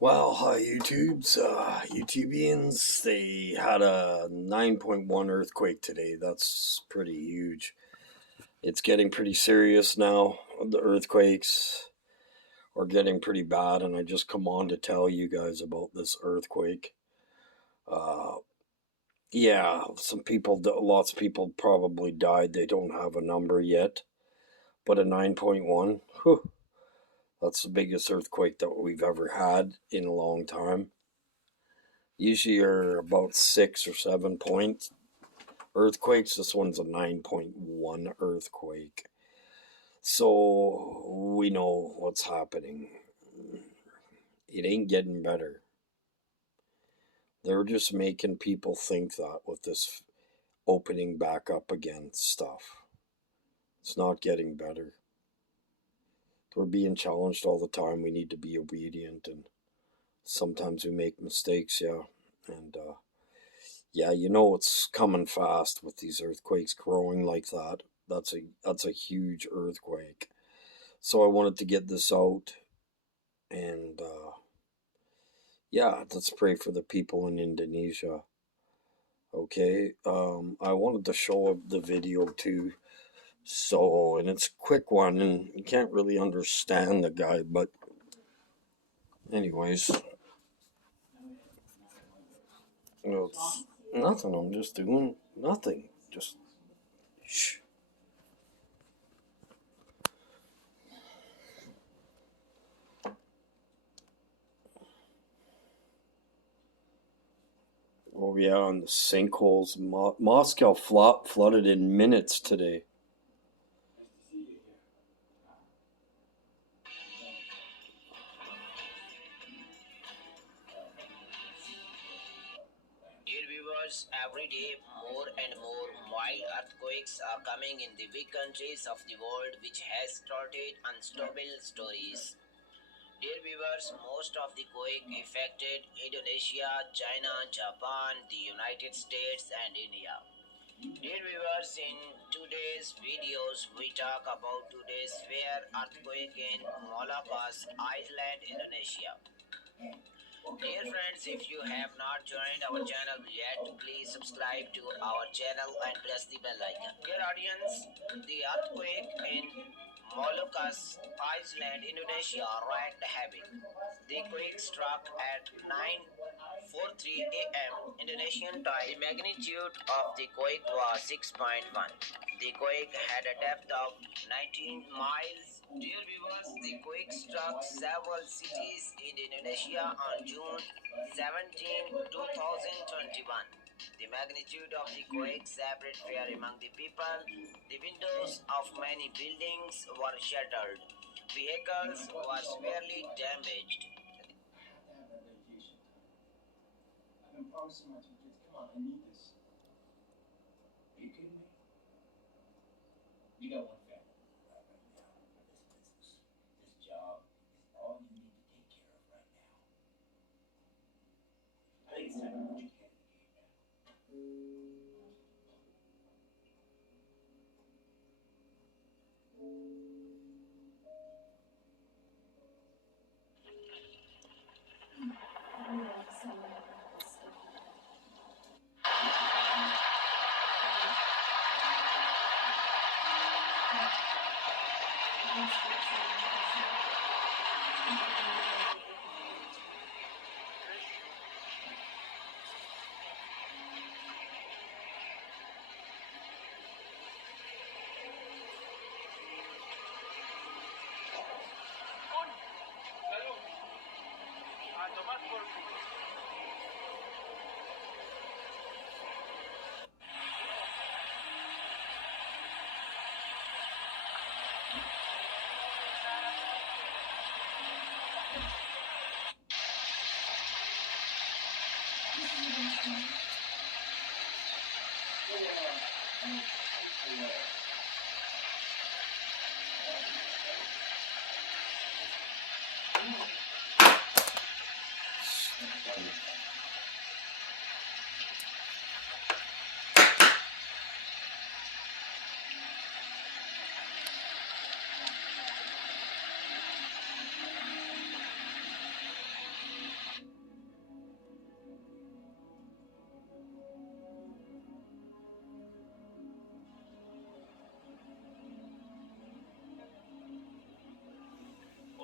Well, hi YouTubians. They had a 9.1 earthquake today. That's pretty huge. It's getting pretty serious now. The earthquakes are getting pretty bad, and I just come on to tell you guys about this earthquake. Uh, yeah, lots of people probably died. They don't have a number yet, but a 9.1, whew, that's the biggest earthquake that we've ever had in a long time. Usually are about 6 or 7 point earthquakes. This one's a 9.1 earthquake. So we know what's happening. It ain't getting better. They're just making people think that with this opening back up again stuff. It's not getting better. We're being challenged all the time. We need to be obedient, and sometimes we make mistakes, yeah. And yeah, you know it's coming fast with these earthquakes growing like that. That's a huge earthquake. So I wanted to get this out, and yeah, let's pray for the people in Indonesia. Okay, I wanted to show the video too. So, and it's a quick one, and you can't really understand the guy, but anyways, it's nothing. I'm just doing nothing. Just shh. Oh yeah, and the sinkholes. Moscow flooded in minutes today. Dear viewers, every day more and more wild earthquakes are coming in the big countries of the world, which has started unstable stories. Dear viewers, most of the quake affected Indonesia, China, Japan, the United States and India. Dear viewers, in today's videos we talk about today's severe earthquake in Moluccas Island, Indonesia. Dear friends, if you have not joined our channel yet, please subscribe to our channel and press the bell icon. Dear audience, the earthquake in Moluccas Island, Indonesia wreaked havoc. The quake struck at 9:43 a.m. Indonesian time. The magnitude of the quake was 6.1. The quake had a depth of 19 miles. Dear viewers, the quake struck several cities in Indonesia on June 17, 2021. The magnitude of the quake spread fear among the people. The windows of many buildings were shattered. Vehicles were severely damaged. I've been promising my two kids, come on, I need this. Are you kidding me? You got one family right now for this business. This job is all you need to take care of right now. I think it's time to put your head in the game now.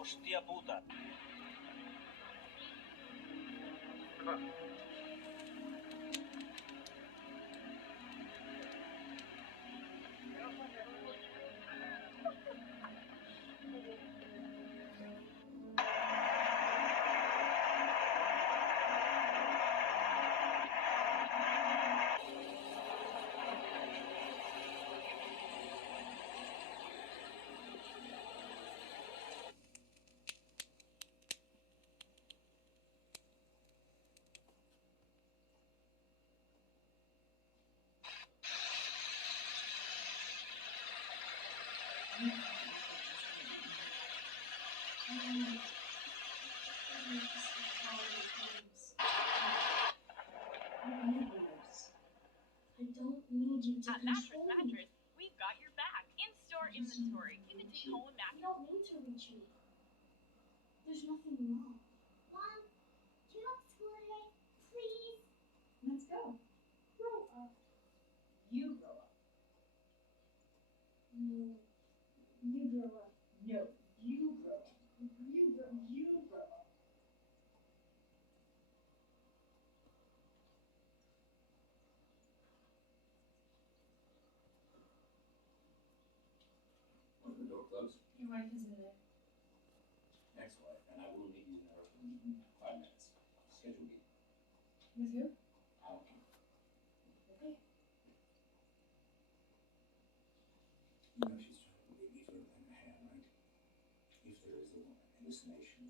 Hostia puta. I don't need you to At control me. Mattress, we've got your back. In-store inventory. You can take home a You mattress. don't need to reach me. There's nothing wrong. Mom, do you have school today? Please? Let's go. Grow up. You grow up. No. You grow up. No, you grow up. You grow up. You grow up. Was the door closed? Your wife is in there. Ex-wife, and I will be using her in 5 minutes. Schedule meeting. With who? I don't know. Okay. You know she's trying to believe me further than I have, right? If there is a woman in this nation